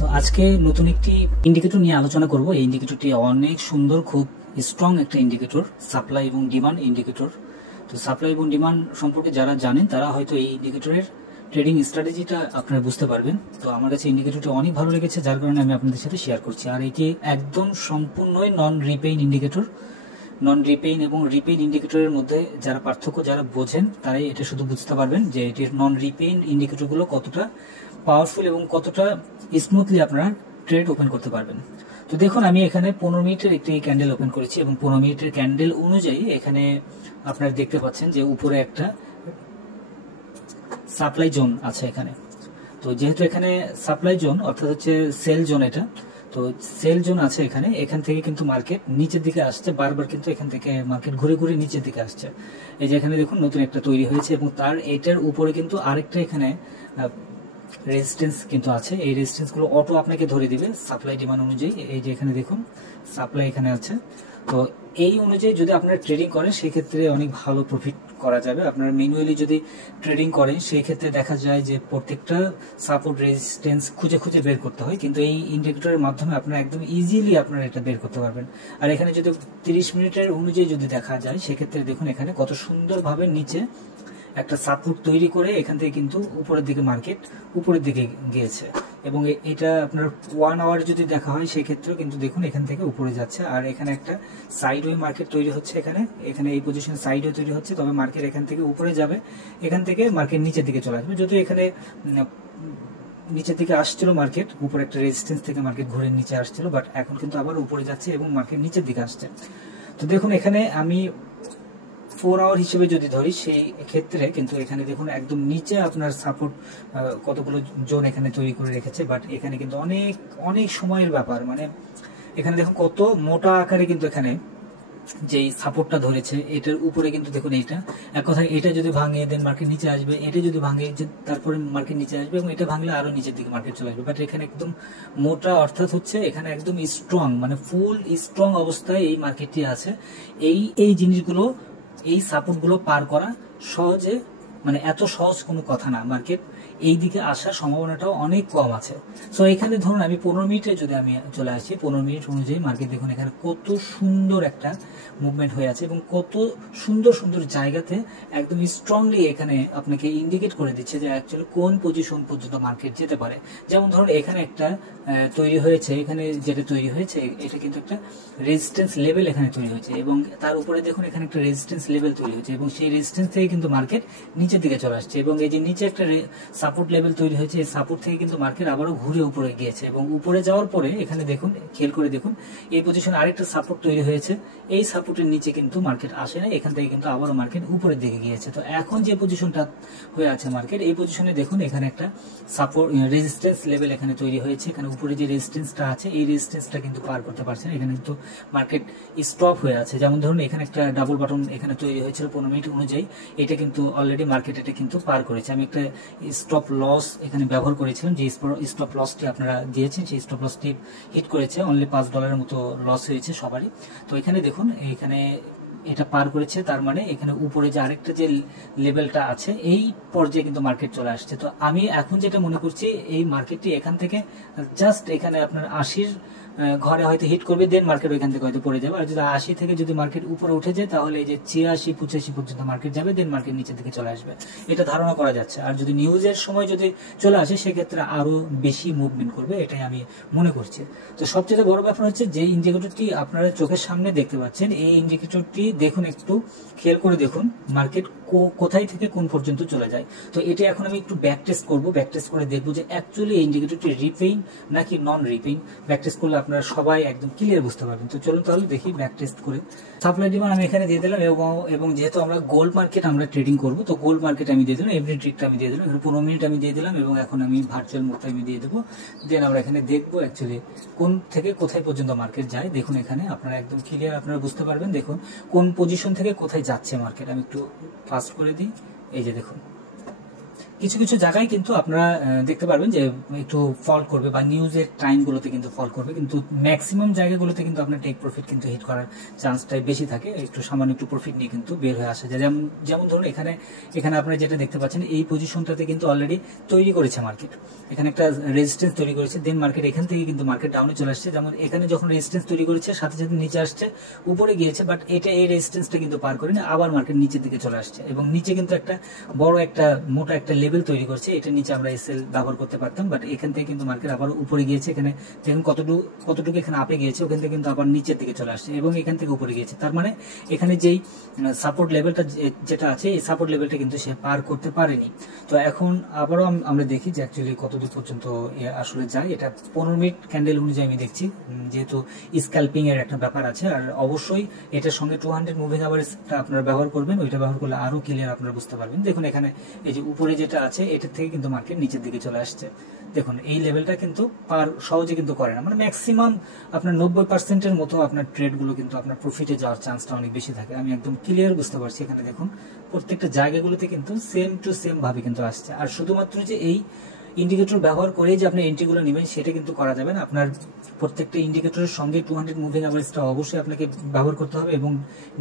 তো আজকে নতুন একটি ইন্ডিকেটর নিয়ে আলোচনা করব। এই ইন্ডিকেটরটি অনেক সুন্দর, খুব স্ট্রং একটা ইন্ডিকেটর, সাপ্লাই এবং ডিমান্ড ইন্ডিকেটর। তো সাপ্লাই এবং ডিমান্ড সম্পর্কে যারা জানেন তারা হয়তো এই ইন্ডিকেটরের ট্রেডিং স্ট্র্যাটেজিটা আপনারা বুঝতে পারবেন। তো আমার কাছে ইন্ডিকেটরটি অনেক ভালো লেগেছে, যার কারণে আমি আপনাদের সাথে শেয়ার করছি। আর এটি একদম সম্পূর্ণই নন রিপেইন ইন্ডিকেটর। নন রিপেইন এবং রিপেইন ইন্ডিকেটরের মধ্যে যারা পার্থক্য যারা বোঝেন তারাই এটা শুধু বুঝতে পারবেন যে এটির নন রিপেইন ইন্ডিকেটরগুলো কতটা পাওয়ারফুল এবং কতটা স্মুথলি আপনারা ট্রেড ওপেন করতে পারবেন। তো দেখুন, আমি এখানে 15 মিনিটের একটি ক্যান্ডেল ওপেন করেছি এবং 15 মিনিটের ক্যান্ডেল অনুযায়ী এখানে আপনারা দেখতে পাচ্ছেন যে উপরে একটা সাপ্লাই জোন আছে এখানে। তো যেহেতু এখানে সাপ্লাই জোন অর্থাৎ হচ্ছে সেল জোন, এটা তো সেল জোন আছে এখানে, এখান থেকে কিন্তু মার্কেট নিচের দিকে আসছে বারবার, কিন্তু এখান থেকে মার্কেট ঘুরে ঘুরে নিচের দিকে আসছে। এই যে এখানে দেখুন নতুন একটা তৈরি হয়েছে এবং তার এটার উপরে কিন্তু আরেকটা এখানে রেজিস্ট্যান্স কিন্তু আছে। এই রেজিস্ট্যান্স গুলো অটো আপনাকে ধরে দিবে সাপ্লাই ডিমান্ড অনুযায়ী। এই যে এখানে দেখুন সাপ্লাই এখানে আছে, তো এই অনুযায়ী যদি আপনারা ট্রেডিং করেন সেই ক্ষেত্রে অনেক ভালো প্রফিট করা যাবে। আপনারা ম্যানুয়ালি যদি ট্রেডিং করেন সেই ক্ষেত্রে দেখা যায় যে প্রত্যেকটা সাপোর্ট রেজিস্ট্যান্স খুঁজে খুঁজে বের করতে হয়, কিন্তু এই ইন্ডিকেটরের মাধ্যমে আপনারা একদম ইজিলি আপনারা এটা বের করতে পারবেন। আর এখানে যদি 30 মিনিটের অনুযায়ী যদি দেখা যায় সেক্ষেত্রে দেখুন এখানে কত সুন্দরভাবে নিচে একটা সাপোর্ট তৈরি করে এখান থেকে কিন্তু উপরের দিকে মার্কেট উপরের দিকে গিয়েছে। এবং এটা আপনার 1 আওয়ার যদি দেখা হয় সেক্ষেত্রেও কিন্তু দেখুন এখান থেকে উপরে যাচ্ছে। আর এখানে একটা সাইডওয়ে মার্কেট তৈরি হচ্ছে, এখানে এই পজিশন সাইডওয়ে তৈরি হচ্ছে, তবে মার্কেট এখান থেকে উপরে যাবে, এখান থেকে মার্কেট নিচের দিকে চলে আসবে। যদিও এখানে নিচের দিকে আসছিল মার্কেট, উপরে একটা রেজিস্ট্যান্স থেকে মার্কেট ঘুরে নিচে আসছিল, বাট এখন কিন্তু আবার উপরে যাচ্ছে এবং মার্কেট নিচের দিকে আসছে। তো দেখুন এখানে আমি 4 আওয়ার হিসেবে যদি ধরি সেই ক্ষেত্রে কিন্তু এখানে দেখুন একদম নিচে আপনার সাপোর্ট কতগুলো জোন এখানে তৈরি করে রেখেছে, বাট এখানে কিন্তু অনেক অনেক সময়ের ব্যাপার। মানে এখানে দেখুন কত মোটা আকারে কিন্তু এখানে যে সাপোর্টটা ধরেছে এটার উপরে কিন্তু দেখুন এইটা এক কথায়, এটা যদি ভাঙে দেন মার্কেট নিচে আসবে, এটা যদি ভাঙে তারপরে মার্কেট নিচে আসবে এবং এটা ভাঙলে আরো নিচের দিকে মার্কেট চলে আসবে। বাট এখানে একদম মোটা অর্থাৎ হচ্ছে এখানে একদম স্ট্রং, মানে ফুল স্ট্রং অবস্থায় এই মার্কেটটি আছে। এই জিনিসগুলো, এই সাপোর্টগুলো পার করা সহজে, মানে এত সহজ কোনো কথা না। মার্কেট এই দিকে আসার সম্ভাবনাটাও অনেক কম আছে। সো এখানে ধরুন আমি 15 মিনিটে যদি আমি চলে আসি, 15 মিনিট অনুযায়ী মার্কেট দেখুন এখানে কত সুন্দর একটা মুভমেন্ট হয়ে আছে এবং কত সুন্দর সুন্দর জায়গাতে একদম স্ট্রংলি এখানে আপনাকে ইন্ডিকেট করে দিচ্ছে যে অ্যাকচুয়ালি কোন পজিশন পর্যন্ত মার্কেট যেতে পারে। যেমন ধরুন এখানে একটা তৈরি হয়েছে, এখানে যেটা তৈরি হয়েছে এটা কিন্তু একটা রেজিস্ট্যান্স লেভেল এখানে তৈরি হয়েছে এবং তার উপরে দেখুন এখানে একটা রেজিস্ট্যান্স লেভেল তৈরি হয়েছে এবং সেই রেজিস্ট্যান্স থেকে কিন্তু মার্কেট নিচের দিকে চলে আসছে এবং এই যে নিচে একটা সাপোর্ট লেভেল তৈরি হয়েছে, এই সাপোর্ট থেকে কিন্তু মার্কেট আবারও ঘুরে উপরে গিয়েছে এবং উপরে যাওয়ার পরে এখানে দেখুন খেয়াল করে দেখুন এই পজিশনে আরেকটা সাপোর্ট তৈরি হয়েছে। এই সাপোর্টের নিচে কিন্তু মার্কেট আসে না, এখান থেকে কিন্তু আবারও মার্কেট উপরের দিকে গিয়েছে। তো এখন যে পজিশনটা হয়ে আছে মার্কেট, এই পজিশনে দেখুন এখানে একটা সাপোর্ট রেজিস্ট্যান্স লেভেল এখানে তৈরি হয়েছে। এখানে উপরে যে রেজিস্ট্যান্সটা আছে এই রেজিস্ট্যান্সটা কিন্তু পার করতে পারছে না, এখানে কিন্তু মার্কেট স্টপ হয়ে আছে। যেমন ধরুন এখানে একটা ডাবল বাটন এখানে তৈরি হয়েছিল 15 মিনিট অনুযায়ী, এটা কিন্তু অলরেডি মার্কেট এটা কিন্তু পার করেছে। আমি একটা স্টপ লস এখানে ব্যবহার করেছিলাম, যে স্টপ লসটি আপনারা দিয়েছেন সেই স্টপ লসটি হিট করেছে, অনলি $5 মতো লস হয়েছে সবারই। তো এখানে দেখুন এখানে এটা পার করেছে, তার মানে এখানে উপরে যে আরেকটা যে লেভেলটা আছে এই পর্যায়ে কিন্তু মার্কেট চলে আসছে। তো আমি এখন যেটা মনে করছি এই মার্কেটটি এখান থেকে জাস্ট এখানে আপনার 80-র ঘরে হয়তো হিট করবে, দেন মার্কেট ওইখান থেকে হয়তো পড়ে যাবে। আর যদি 80 থেকে যদি মার্কেট উপরে উঠে যায় তাহলে এই যে 86-85 পর্যন্ত মার্কেট যাবে, দেন মার্কেট নিচের দিকে চলে আসবে, এটা ধারণা করা যাচ্ছে। আর যদি নিউজের সময় যদি চলে আসে সেক্ষেত্রে আরো বেশি মুভমেন্ট করবে, এটাই আমি মনে করছি। তো সবচেয়ে বড় ব্যাপার হচ্ছে যে ইন্ডিকেটরটি আপনারা চোখের সামনে দেখতে পাচ্ছেন, এই ইন্ডিকেটরটি দেখুন একটু খেয়াল করে দেখুন মার্কেট কোথায় থেকে কোন পর্যন্ত চলে যায়। তো এটা এখন আমি একটু ব্যাক টেস্ট করবো, ব্যাক টেস্ট করে দেখবো যে অ্যাকচুয়ালি এই ইন্ডিকেটরটি রিপেইন নাকি নন রিপেইন। ব্যাক টেস্ট করলে আপনারা সবাই একদম ক্লিয়ার বুঝতে পারবেন। তো চলুন তাহলে দেখি ব্যাক টেস্ট করে। সাপ্লাই ডিমান্ড আমি এখানে দিয়ে দিলাম এবং যেহেতু আমরা গোল্ড মার্কেট আমরা ট্রেডিং করবো, তো গোল্ড মার্কেট আমি দিয়ে দিলাম, এভরি ট্রিকটা আমি দিয়ে দিলাম, 15 মিনিট আমি দিয়ে দিলাম এবং এখন আমি ভার্চুয়াল মোডটা আমি দিয়ে দেবো। দেন আমরা এখানে দেখবো অ্যাকচুয়ালি কোন থেকে কোথায় পর্যন্ত মার্কেট যায়। দেখুন এখানে আপনারা একদম ক্লিয়ার আপনারা বুঝতে পারবেন, দেখুন কোন পজিশন থেকে কোথায় যাচ্ছে মার্কেট। আমি একটু ফাস্ট করে দিই, এই যে দেখুন কিছু কিছু জায়গায় কিন্তু আপনারা দেখতে পারবেন যে একটু ফল্ট করবে বা নিউজের টাইমগুলোতে কিন্তু ফল্ট করবে, কিন্তু ম্যাক্সিমাম জায়গাগুলোতে কিন্তু আপনার টেক প্রফিট কিন্তু হিট করার চান্সটাই বেশি থাকে। একটু সামান্য একটু প্রফিট নিয়ে কিন্তু বের হয়ে আসা যায়। যেমন ধরুন এখানে আপনারা যেটা দেখতে পাচ্ছেন, এই পজিশনটাতে কিন্তু অলরেডি তৈরি করেছে মার্কেট, এখানে একটা রেজিস্ট্যান্স তৈরি করেছে, দেন মার্কেট এখান থেকে কিন্তু মার্কেট ডাউনে চলে আসছে। যেমন এখানে যখন রেজিস্ট্যান্স তৈরি করেছে সাথে সাথে নিচে আসছে, উপরে গিয়েছে, বাট এটা এই রেজিস্ট্যান্সটা কিন্তু পার করেনি, আবার মার্কেট নিচের দিকে চলে আসছে এবং নিচে কিন্তু একটা বড় একটা মোটা একটা লেভেল তৈরি করছে। এটা নিচে আমরা এসএল ব্যবহার করতে পারতাম, বাট এখান থেকে কিন্তু মার্কেট আবার উপরে গিয়েছে। এখানে দেখুন কতটুকু এখানে আপে গিয়েছে, ওখান থেকে কিন্তু আবার নিচের দিকে চলে আসছে এবং এখান থেকে উপরে গিয়েছে। তার মানে এখানে যেই সাপোর্ট লেভেলটা যেটা আছে, এই সাপোর্ট লেভেলটা কিন্তু সে পার করতে পারেনি। তো এখন আবারও আমরা দেখি যে অ্যাকচুয়ালি কতদূর পর্যন্ত আসলে যায়। এটা 15 মিনিট ক্যান্ডেল অনুযায়ী আমি দেখছি, যেহেতু স্ক্যাল্পিং এর একটা ব্যাপার আছে। আর অবশ্যই এটার সঙ্গে 200 মুভিং আভারেজটা আপনারা ব্যবহার করবেন, ওইটা ব্যবহার করলে আরো ক্লিয়ার আপনারা বুঝতে পারবেন। দেখুন এখানে এই যে উপরে যেটা আছে, এটা থেকে কিন্তু মার্কেট নিচের দিকে চলে আসছে। দেখুন এই লেভেলটা কিন্তু পার সহজে কিন্তু করে না, মানে ম্যাক্সিমাম আপনার 90%-এর মতো আপনার ট্রেডগুলো কিন্তু আপনার প্রফিটে যাওয়ার চান্সটা অনেক বেশি থাকে। আমি একদম ক্লিয়ার বুঝতে পারছি। এখানে দেখুন প্রত্যেকটা জায়গাগুলোতে কিন্তু সেম টু সেম ভাবে কিন্তু আসছে। আর শুধুমাত্র যে এই ইন্ডিকেটর ব্যবহার করে যে আপনি এন্ট্রিগুলো নেবেন সেটা কিন্তু করা যাবে না। আপনার প্রত্যেকটা ইন্ডিকেটরের সঙ্গে 200 মুভিং অ্যাভারেজটা অবশ্যই আপনাকে ব্যবহার করতে হবে এবং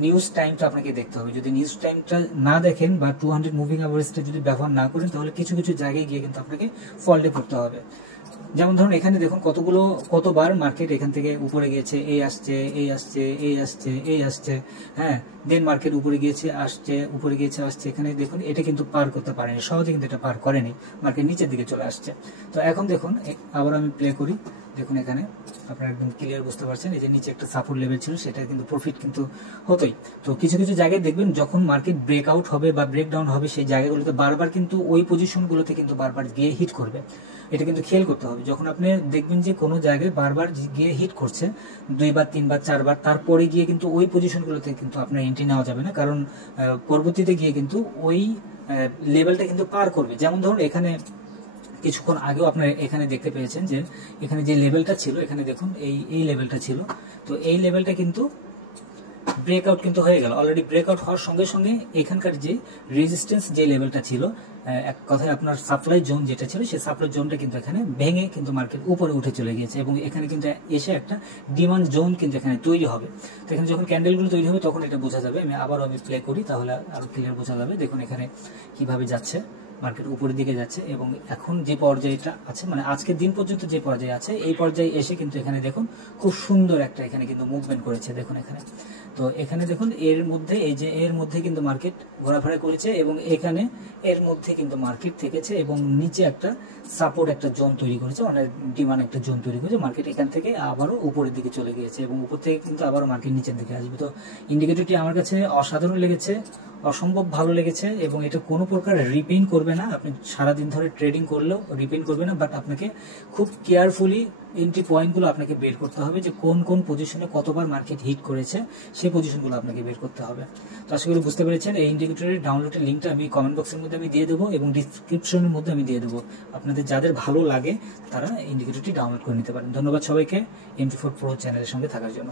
নিউজ টাইমটা আপনাকে দেখতে হবে। যদি নিউজ টাইমটা না দেখেন বা 200 মুভিং অ্যাভারেজটা যদি ব্যবহার না করেন, তাহলে কিছু কিছু জায়গায় গিয়ে কিন্তু আপনাকে ফল্টে পড়তে হবে। যেমন ধরুন এখানে দেখুন কতবার মার্কেট এখান থেকে উপরে গিয়েছে, এই আসছে, এই আসছে, এই আসছে, এই আসছে, হ্যাঁ, দেন মার্কেট উপরে গিয়েছে, আসছে, উপরে গিয়েছে, আসছে। এখানে দেখুন এটা কিন্তু পার করতে পারেনি, সহজে কিন্তু এটা পার করেনি, মার্কেট নিচের দিকে চলে আসছে। তো এখন দেখুন আবার আমি প্লে করি, দেখুন এখানে আপনারা একদম ক্লিয়ার বুঝতে পারছেন, এই যে নিচে একটা সাপোর্ট লেভেল ছিল, সেটা কিন্তু প্রফিট কিন্তু হতোই। তো কিছু কিছু জায়গায় দেখবেন যখন মার্কেট ব্রেকআউট হবে বা ব্রেকডাউন হবে, সেই জায়গাগুলোতে বারবার কিন্তু ওই পজিশনগুলোতে কিন্তু বারবার গিয়ে হিট করবে। এটা কিন্তু খেয়াল করতে হবে। যখন আপনি দেখবেন যে কোনো জায়গায় বারবার গিয়ে হিট করছে 2 বার 3 বার 4 বার, তারপরে গিয়ে কিন্তু ওই পজিশনগুলোতে কিন্তু আপনার এন্ট্রি নেওয়া যাবে না, কারণ পরবর্তীতে গিয়ে কিন্তু ওই লেভেলটা কিন্তু পার করবে। যেমন ধরুন এখানে কিছুক্ষণ আগেও আপনার এখানে দেখতে পেয়েছেন যে এখানে যে লেভেলটা ছিল, এখানে দেখুন এই লেভেলটা ছিল, তো এই লেভেলটা কিন্তু ব্রেকআউট কিন্তু হয়ে গেল। অলরেডি ব্রেকআউট হওয়ার সঙ্গে সঙ্গে এখানকার যে রেজিস্ট্যান্স যে লেভেলটা ছিল, এক কথায় আপনার সাপ্লাই জোন যেটা ছিল, সেই সাপ্লাই জোনটা কিন্তু এখানে ভেঙে কিন্তু মার্কেট উপরে উঠে চলে গিয়েছে এবং এখানে কিন্তু এসে একটা ডিমান্ড জোন কিন্তু এখানে তৈরি হবে। তো এখানে যখন ক্যান্ডেলগুলো তৈরি হবে তখন এটা বোঝা যাবে। আমি প্লে করি, তাহলে আরো ক্লিয়ার বোঝা যাবে। দেখুন এখানে কিভাবে যাচ্ছে, মার্কেট উপরের দিকে যাচ্ছে এবং এখন যে পর্যায়টা আছে, মানে আজকের দিন পর্যন্ত যে পর্যায়ে আছে, এই পর্যায়ে এসে কিন্তু এখানে দেখুন খুব সুন্দর একটা এখানে কিন্তু মুভমেন্ট করেছে। দেখুন এখানে, তো এখানে দেখুন এর মধ্যে, এই যে এর মধ্যে কিন্তু মার্কেট ঘোরাফেরা করেছে এবং এখানে এর মধ্যে কিন্তু মার্কেট থেকেছে এবং নিচে একটা সাপোর্ট একটা জোন তৈরি করেছে, মানে ডিমান্ড একটা জোন তৈরি করেছে। মার্কেট এখান থেকে আবারও উপরের দিকে চলে গিয়েছে এবং উপর থেকে কিন্তু আবারও মার্কেট নিচের দিকে আসবে। তো ইন্ডিকেটরটি আমার কাছে অসাধারণ লেগেছে, অসম্ভব ভালো লেগেছে এবং এটা কোনো প্রকার রিপেইন করবে না। আপনি সারাদিন ধরে ট্রেডিং করলেও রিপেইন করবে না, বাট আপনাকে খুব কেয়ারফুলি এন্ট্রি পয়েন্টগুলো আপনাকে বের করতে হবে, যে কোন কোন পজিশনে কতবার মার্কেট হিট করেছে সেই পজিশনগুলো আপনাকে বের করতে হবে। তো আশা করি বুঝতে পেরেছেন। এই ইন্ডিকেটরের ডাউনলোডের লিঙ্কটা আমি কমেন্ট বক্সের মধ্যে আমি দিয়ে দেবো এবং ডিসক্রিপশনের মধ্যে আমি দিয়ে দেবো। আপনাদের যাদের ভালো লাগে তারা ইন্ডিকেটরটি ডাউনলোড করে নিতে পারেন। ধন্যবাদ সবাইকে এম24 প্রো চ্যানেলের সঙ্গে থাকার জন্য।